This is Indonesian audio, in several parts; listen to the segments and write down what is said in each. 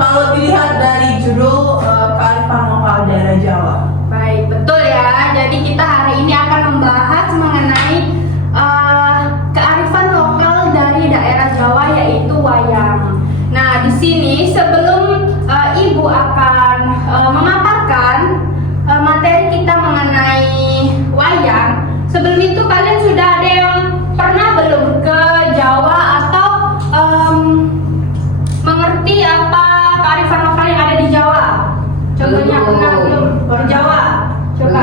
Kalau dilihat dari judul kearifan lokal daerah Jawa. Baik, betul ya. Jadi kita hari ini akan membahas mengenai kearifan lokal dari daerah Jawa, yaitu wayang. Nah, di sini sebelum Ibu akan memaparkan materi kita mengenai wayang, sebelum itu kalian sudah ada yang pernah belum ke Jawa atau mengerti apa kearifan lokal yang ada di Jawa? Contohnya pernah belum ke Jawa? Coba,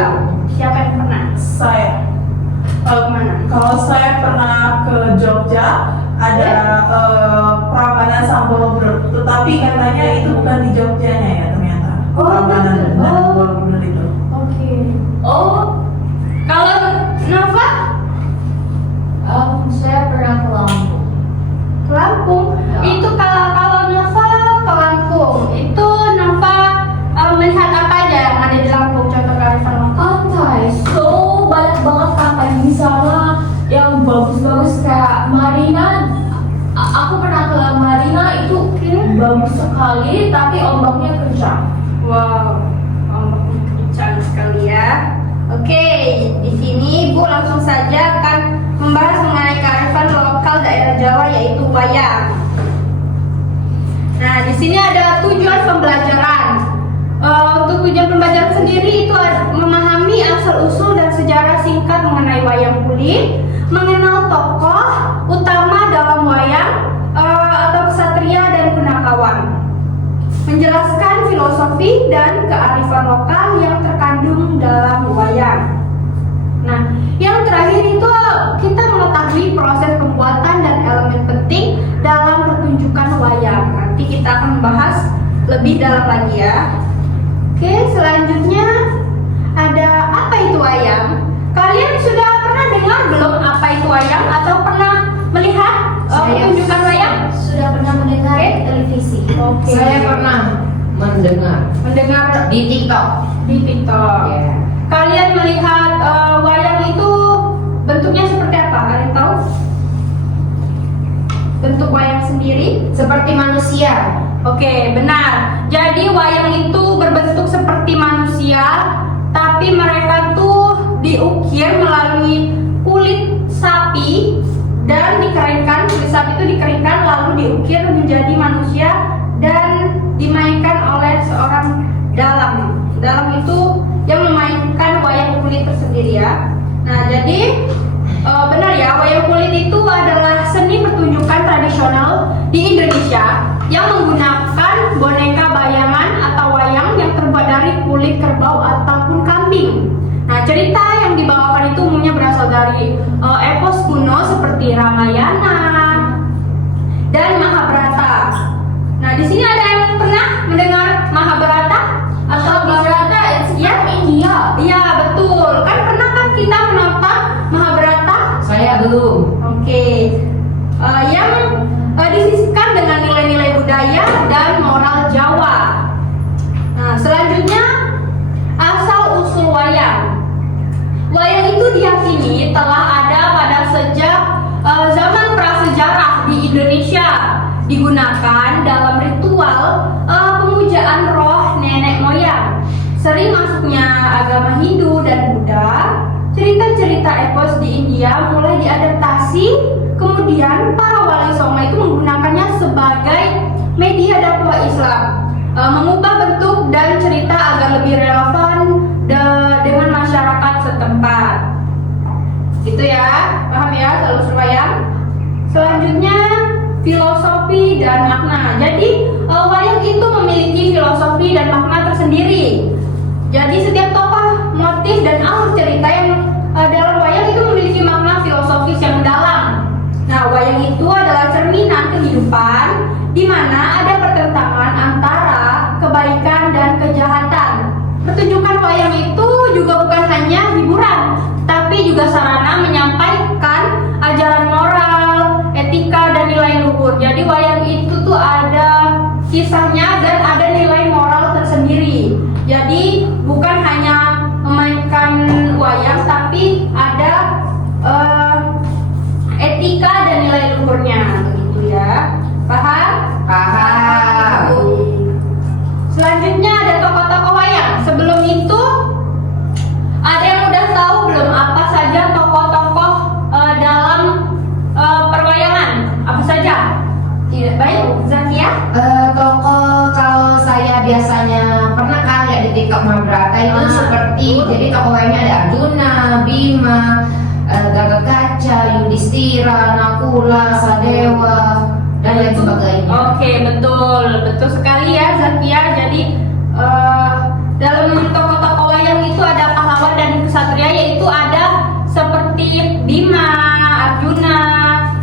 siapa yang pernah? Saya. Kemana? Kalau saya pernah ke Jogja, ada Prambanan sama Borobudur. Tetapi katanya itu bukan di Jogjanya ya ternyata. Oh, Prambanan betul. dan Oh. Borobudur itu. Oke. Oh, kalau Nova? Saya pernah ke Lampung. Ke Lampung. Ya. Itu kalau Nova ke Lampung, itu Nova melihat apa aja yang ada di Lampung? Contoh kearifan lokal. Pantai, so banyak banget pantai di sana yang bagus-bagus kayak Marina. Aku pernah ke Marina, itu bagus sekali, tapi ombaknya kencang. Wow, ombaknya kencang sekali ya. Oke, di sini Bu langsung saja akan membahas mengenai kearifan lokal daerah Jawa, yaitu wayang. Nah, di sini ada tujuan pembelajaran. Untuk tujuan pembelajaran sendiri itu memahami asal-usul dan sejarah singkat mengenai wayang kulit, mengenal tokoh utama dalam wayang atau ksatria dan punakawan, menjelaskan filosofi dan kearifan lokal yang terkandung dalam wayang. Nah, yang terakhir itu kita mengetahui proses pembuatan dan elemen penting dalam pertunjukan wayang. Nanti kita akan membahas lebih dalam lagi ya. Oke, selanjutnya ada apa itu wayang? Kalian sudah pernah dengar belum apa itu wayang atau pernah melihat pertunjukan wayang? Sudah pernah mendengar di televisi. Oke. Saya pernah mendengar di di TikTok. TikTok. Ya. Kalian melihat wayang itu bentuknya seperti apa? Kalian tahu? Bentuk wayang sendiri? Seperti manusia. Oke, benar. Jadi wayang itu berbentuk seperti manusia, tapi mereka tuh diukir melalui kulit sapi dan dikeringkan. Kulit sapi itu dikeringkan lalu diukir menjadi manusia dan dimainkan oleh seorang dalang. Dalang itu yang memainkan wayang kulit tersendiri ya. Nah, jadi benar ya, wayang kulit itu adalah seni pertunjukan tradisional di Indonesia yang menggunakan boneka bayangan atau wayang yang terbuat dari kulit kerbau ataupun kambing. Nah, cerita yang dibawakan itu umumnya berasal dari epos kuno seperti Ramayana dan Mahabharata. Nah, di sini ada yang pernah mendengar Mahabharata atau Mahabharata ya? India. Iya, betul. Kan pernah kan kita menonton Mahabharata? Saya belum. Oke. Yang disisipkan dengan nilai-nilai budaya dan moral Jawa. Nah, selanjutnya asal usul wayang. Wayang itu diyakini telah ada pada sejak zaman prasejarah di Indonesia, digunakan dalam ritual pemujaan roh nenek moyang. Sering masuknya agama Hindu dan Buddha. Cerita-cerita epos di India mulai diadaptasi, kemudian para wali songo itu menggunakannya sebagai media dakwah Islam, mengubah bentuk dan cerita agar lebih relevan dengan masyarakat setempat. Gitu ya, paham ya asal-usul wayang? Selanjutnya filosofi dan makna. Jadi wayang itu memiliki filosofi dan makna tersendiri. Jadi setiap tokoh, motif dan alur cerita yang dalam wayang itu memiliki makna filosofis yang mendalam. Nah, wayang itu adalah cerminan kehidupan di mana ada pertentangan antara kebaikan dan kejahatan. Pertunjukan wayang itu juga bukan hanya hiburan, tapi juga sarana menyampaikan ajaran moral, etika dan nilai luhur. Jadi wayang itu tuh ada kisahnya dan ada nilai moral tersendiri. Jadi biasanya pernah kan lihat di TikTok Mahabharata itu Ah, seperti jadi tokoh wayangnya ada Arjuna, Bima, Gatot Kaca, Yudhistira, Nakula, Sadewa dan lain sebagainya. Oke, betul sekali ya Zakia. Jadi dalam tokoh-tokoh wayang itu ada pahlawan dan kesatria, yaitu ada seperti Bima, Arjuna,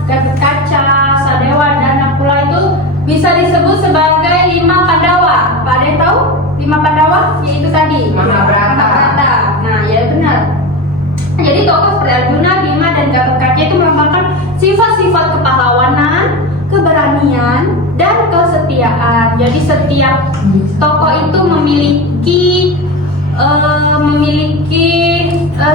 Gatot Kaca, Sadewa dan Nakula. Itu bisa disebut sebagai 5 Pandawa. Pak Ade tahu 5 Pandawa? Yaitu tadi Mahabharata. Nah, ya benar. Jadi tokoh seperti Arjuna, Bima dan Gatot Kaca itu melambangkan sifat-sifat kepahlawanan, keberanian, dan kesetiaan. Jadi setiap tokoh itu memiliki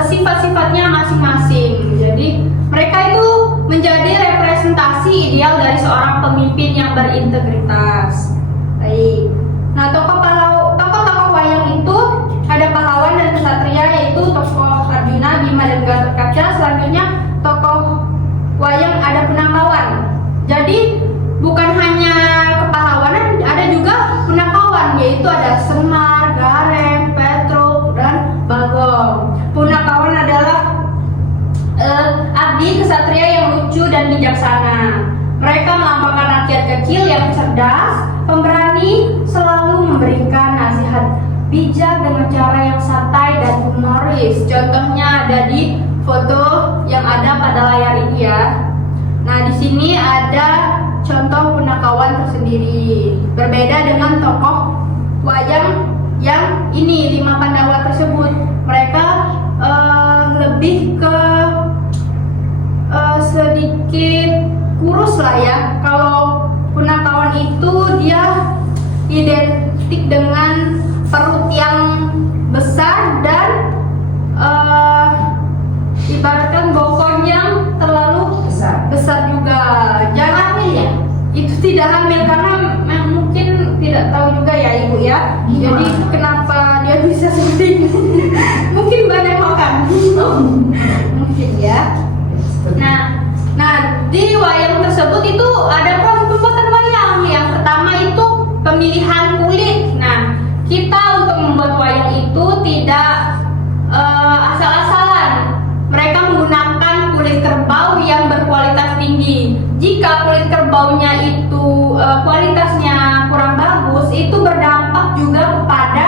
sifat-sifatnya masing-masing. Jadi mereka itu menjadi representasi ideal dari seorang pemimpin yang berintegritas. Baik. Nah, tokoh-tokoh wayang itu ada pahlawan dan kesatria, yaitu tokoh Arjuna, Bima dan Gatot Kaca. Selanjutnya tokoh wayang ada punakawan. Jadi bukan hanya kepahlawanan, ada juga punakawan, yaitu ada Semar, Gareng, Petruk, dan Bagong. Punakawan adalah abdi kesatria yang lucu dan bijaksana. Mereka melambangkan rakyat kecil yang cerdas, pemberani, selalu memberikan nasihat bijak dengan cara yang santai dan humoris. Contohnya ada di foto yang ada pada layar ini ya. Nah, di sini ada contoh punakawan tersendiri. Berbeda dengan tokoh wayang yang ini 5 Pandawa tersebut. Mereka lebih ke sedikit kurus lah ya. Kalau punakawan itu dia identik dengan perut yang besar dan ibaratkan bokong yang terlalu besar juga. Jangan hamil ya? Itu tidak hamil karena mungkin tidak tahu juga ya ibu ya. Jadi kenapa dia bisa seperti ini? Mungkin banyak makan. Mungkin ya. Nah, di wayang tersebut itu ada pembuatan wayang. Yang pertama itu pemilihan kulit. Nah, kita untuk membuat wayang itu tidak asal-asalan. Mereka menggunakan kulit kerbau yang berkualitas tinggi. Jika kulit kerbaunya itu kualitasnya kurang bagus, itu berdampak juga kepada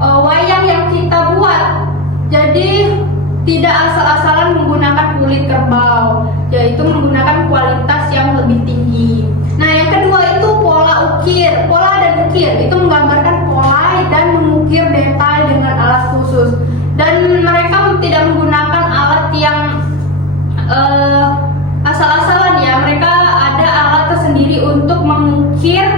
wayang yang kita buat. Jadi tidak asal-asalan menggunakan kulit kerbau, yaitu menggunakan kualitas yang lebih tinggi. Nah, yang kedua itu pola dan ukir. Itu menggambarkan pola dan mengukir detail dengan alat khusus. Dan mereka tidak menggunakan alat yang asal-asalan ya. Mereka ada alat tersendiri untuk mengukir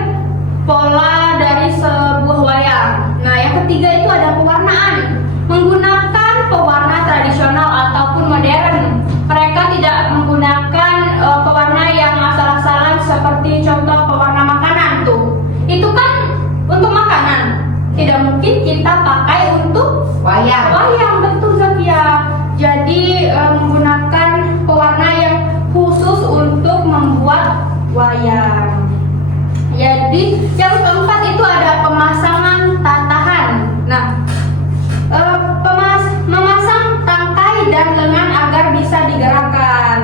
pola dari sebuah wayang. Nah, yang ketiga itu ada pewarnaan. Menggunakan pewarna tradisional ataupun modern. Mereka tidak menggunakan pewarna yang asal-asalan seperti contoh pewarna makanan tuh. Itu kan untuk makanan. Tidak mungkin kita pakai untuk Wayang. betul Zakia. Jadi menggunakan pewarna yang khusus untuk membuat wayang. Jadi yang keempat itu ada pemasangan tatahan. Nah, memasang tangkai dan lengan agar bisa digerakkan.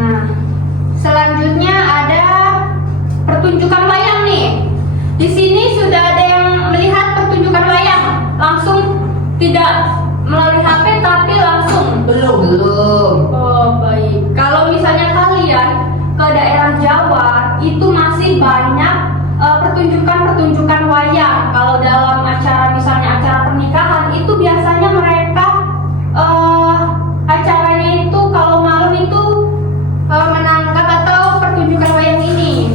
Nah, selanjutnya ada pertunjukan wayang nih. Di sini sudah ada yang melihat pertunjukan wayang langsung, tidak melalui HP tapi langsung. Belum. Oh, baik. Kalau misalnya kalian ke daerah Jawa, itu masih banyak pertunjukan wayang. Kalau dalam acara misalnya acara pernikahan, itu biasanya mereka acaranya itu kalau malam itu menangkap atau pertunjukan wayang ini.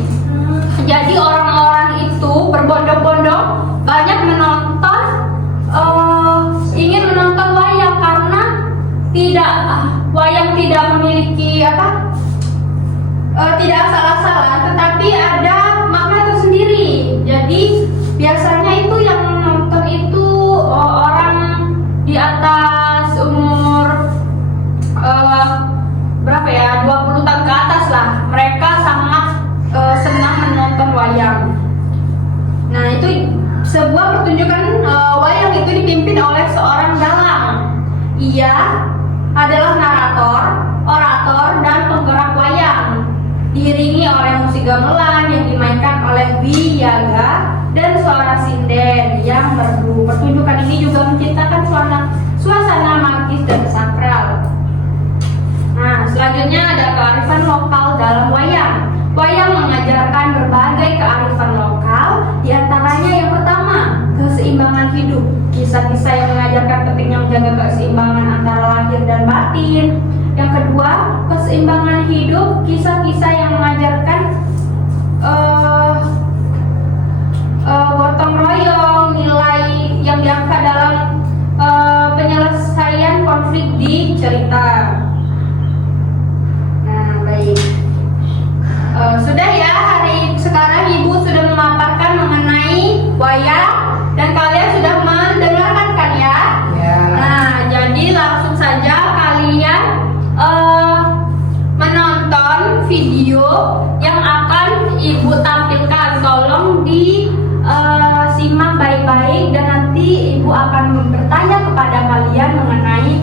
Jadi orang-orang itu berbondong-bondong banyak ingin menonton wayang sebuah pertunjukan wayang itu dipimpin oleh seorang dalang. Ia adalah narator, orator, dan penggerak wayang. Diiringi oleh musik gamelan yang dimainkan oleh biyaga dan suara sinden yang merdu. Pertunjukan ini juga menciptakan suasana magis dan sakral. Nah, selanjutnya ada kearifan lokal dalam wayang. Wayang mengajarkan berbagai kearifan lokal, diantaranya yang pertama, keseimbangan hidup. Kisah-kisah yang mengajarkan pentingnya menjaga keseimbangan antara lahir dan batin. Yang kedua, keseimbangan hidup, kisah-kisah yang mengajarkan gotong royong, nilai yang diangkat dalam penyelesaian konflik di cerita. Nah, baik. Sudah ya, hari sekarang Ibu sudah memaparkan mengenai wayang dan kalian sudah mendengarkan kan ya? Ya. Nah, jadi langsung saja kalian menonton video yang akan Ibu tampilkan. Tolong disimak baik-baik dan nanti Ibu akan bertanya kepada kalian mengenai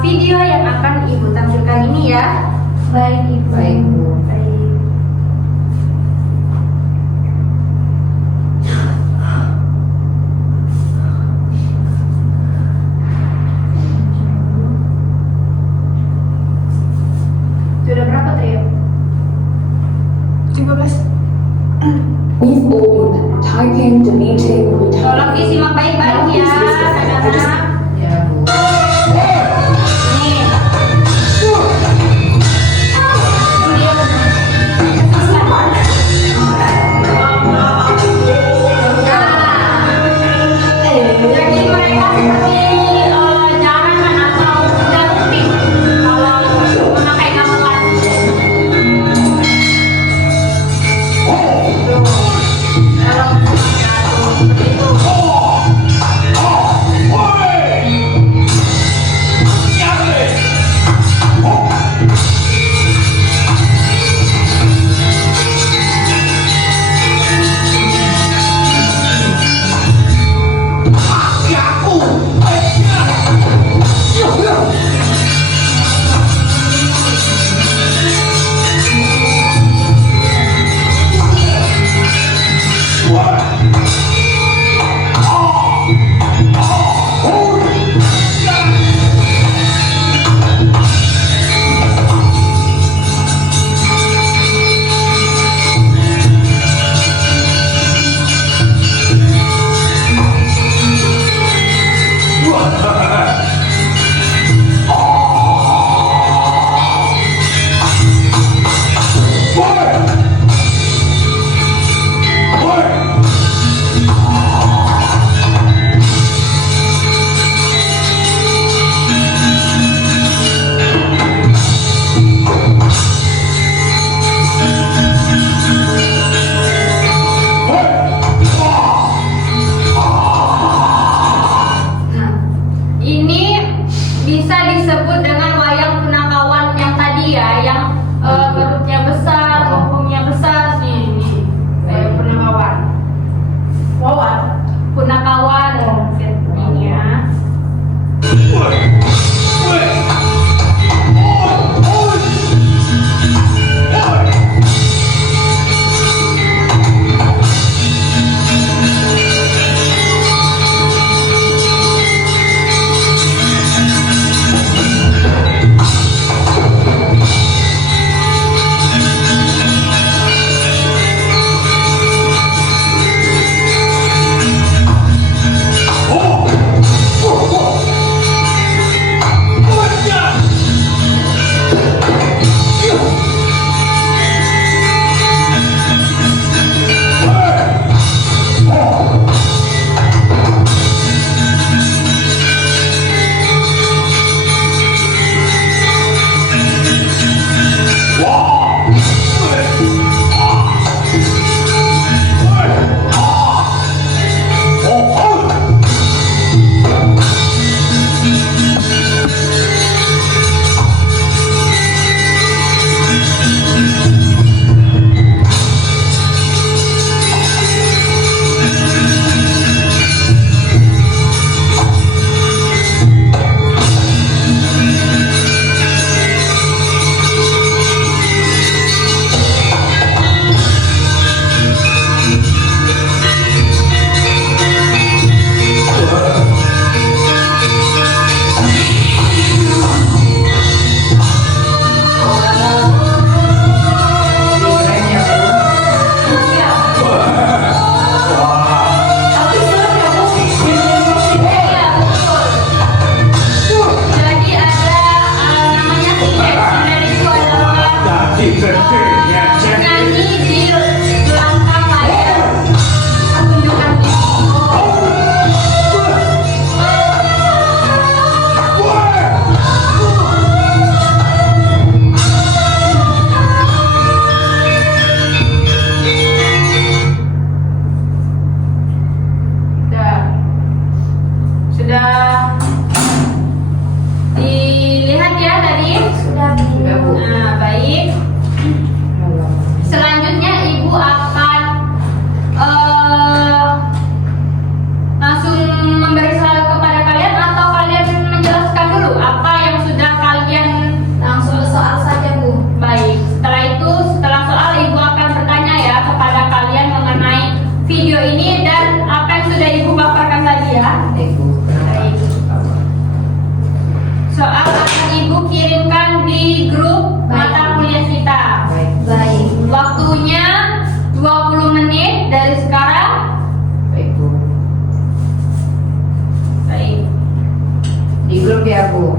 video yang akan Ibu tampilkan ini ya. Baik Ibu. Baik, Bu. Baik. Sudah berapa Trio? 15. We've opened Taiping the meeting will be Tolong disimak baik-baik ya anak-anak. Ya, Bu. Nih. Jadi mereka seperti jarangan atau damping kalau memakai gamelan. Kalau seperti itu.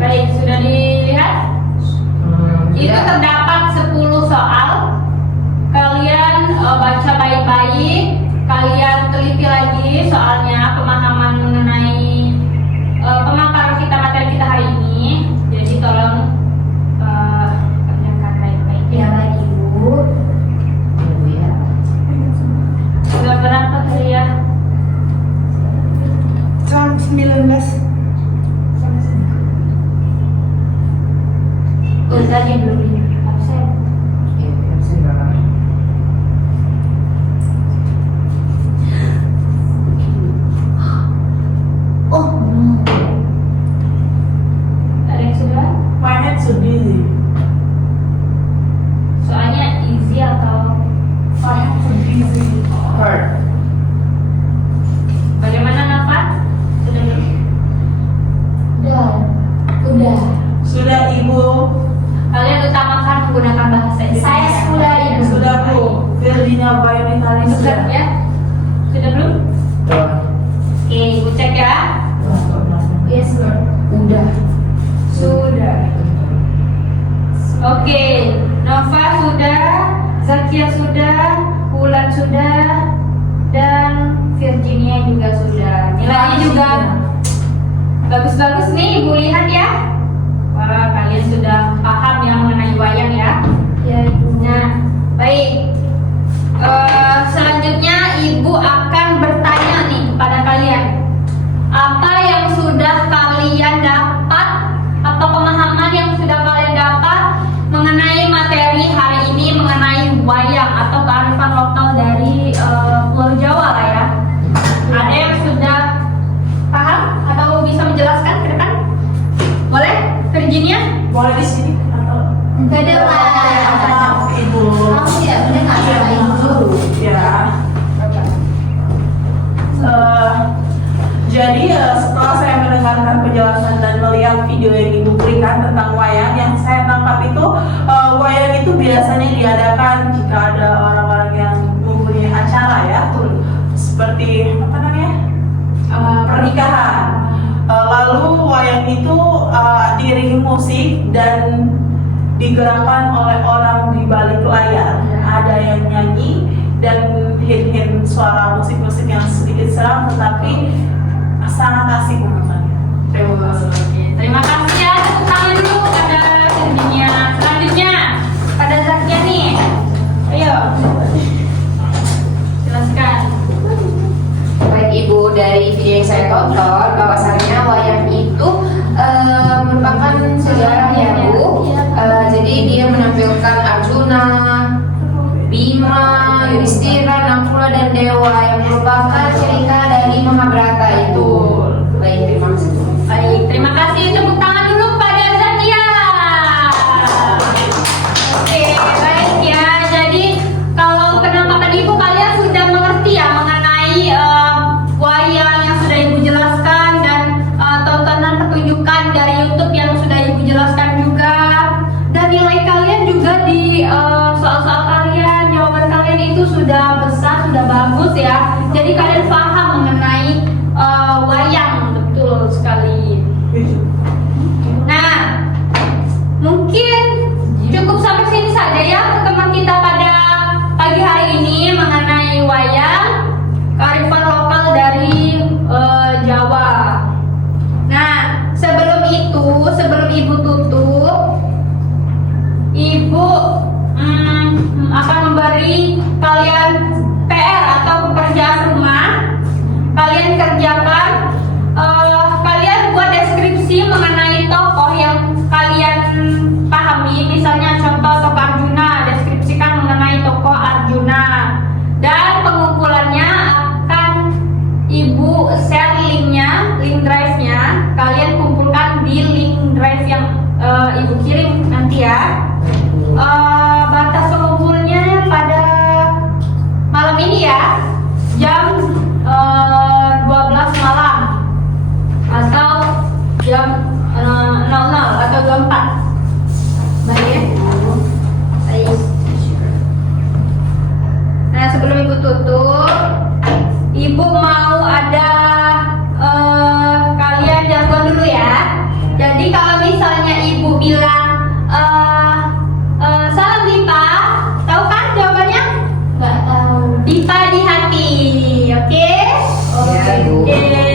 Baik, sudah dilihat? Itu Tidak. terdapat 10 soal. Kalian baca baik-baik, kalian teliti lagi soalnya pemahaman mengenai pemaparan kita materi kita hari ini. Jadi tolong kerjakan baik-baik Ya ya. lagi Bu. Ibu ya. Sudah berapa tadi ya? Jam 19. Oh, tadi belum absen. Iya, absen berapa? Oh, no. Ada yang sudah? My head so dizzy. Soalnya easy atau My head so dizzy. Hurt. bagaimana Nafa? Sudah belum? Udah. Sudah Ibu. Kalian utamakan menggunakan bahasa Indonesia. Saya sudah, Ibu. Sudah Bu. Virginia Violetari Sudah sudah. ya? Sudah belum? Oke, Ibu cek ya. Yes, Lord. Udah. Sudah. Oke, Nova sudah, Zakia sudah, Wulan sudah, dan Virginia juga sudah. Nilainya juga bagus-bagus nih, Ibu lihat ya. Wah, kalian sudah paham ya mengenai wayang ya. Ya, Ibu. Nah, baik. Selanjutnya Ibu akan bertanya nih kepada kalian. Apa yang sudah kalian dapat atau pemahaman yang sudah kalian dapat mengenai materi hari ini mengenai wayang atau kearifan lokal dari Pulau Jawa lah ya. Ada yang sudah paham atau bisa menjelaskan ke depan? Boleh, Virginia? Boleh di sini atau? Ke depan. Maaf Ibu. Kamu tidak mendengar kata Ibu dulu. Ya. Jadi setelah saya mendengarkan penjelasan dan melihat video yang Ibu berikan tentang wayang, yang saya tangkap itu wayang itu biasanya diadakan jika ada orang-orang yang mempunyai acara ya, seperti apa namanya pernikahan. Lalu wayang itu diiringi musik dan digerakkan oleh orang di balik layar. Ada yang nyanyi dan hint-hint suara musik-musik yang sedikit seram tetapi sangat asik menontonnya. Terima kasih. Terima kasih ya, tepuk tangan dulu kepada Virginia. Selanjutnya pada Zakia nih. Ayo, jelaskan. Baik Ibu, dari video yang saya tonton bahwasannya wayang itu merupakan sejarah ya Bu. Jadi dia menampilkan Arjuna, Bima, Yudhistira, Nakula dan Dewa yang merupakan cerita dari Mahabharata itu. Baik, terima kasih. Baik, terima kasih. Tepuk tangan dulu kepada Zakia. Oke, baik ya. Jadi kalau penangkapan Ibu kalian sudah mengerti ya mengenai wayang yang sudah Ibu jelaskan dan tontonan pertunjukan dari YouTube yang sudah Ibu jelaskan juga. Dan nilai kalian juga di soal-soal kalian, jawaban kalian itu sudah besar, sudah bagus ya. Jadi kalian paham mengenai wayang, betul sekali. Nah, mungkin cukup sampai sini saja ya pertemuan kita pada pagi hari ini mengenai wayang, kearifan lokal dari Jawa. Nah, sebelum itu, sebelum Ibu tutup, Ibu akan memberi kalian PR atau pekerjaan rumah. Kalian kerjakan, kalian buat deskripsi mengenai tokoh yang kalian pahami. Misalnya contoh tokoh Arjuna, deskripsikan mengenai tokoh Arjuna. Dan pengumpulannya akan Ibu share linknya, link drive-nya. Kalian kumpulkan di link drive yang Ibu kirim nanti ya. Batas pengumpulnya pada malam ini ya, jam 12 malam atau jam 00 atau 24. Baik ya. Baik. Nah, sebelum Ibu tutup, Ibu mau ada Ya, Bu. Oke.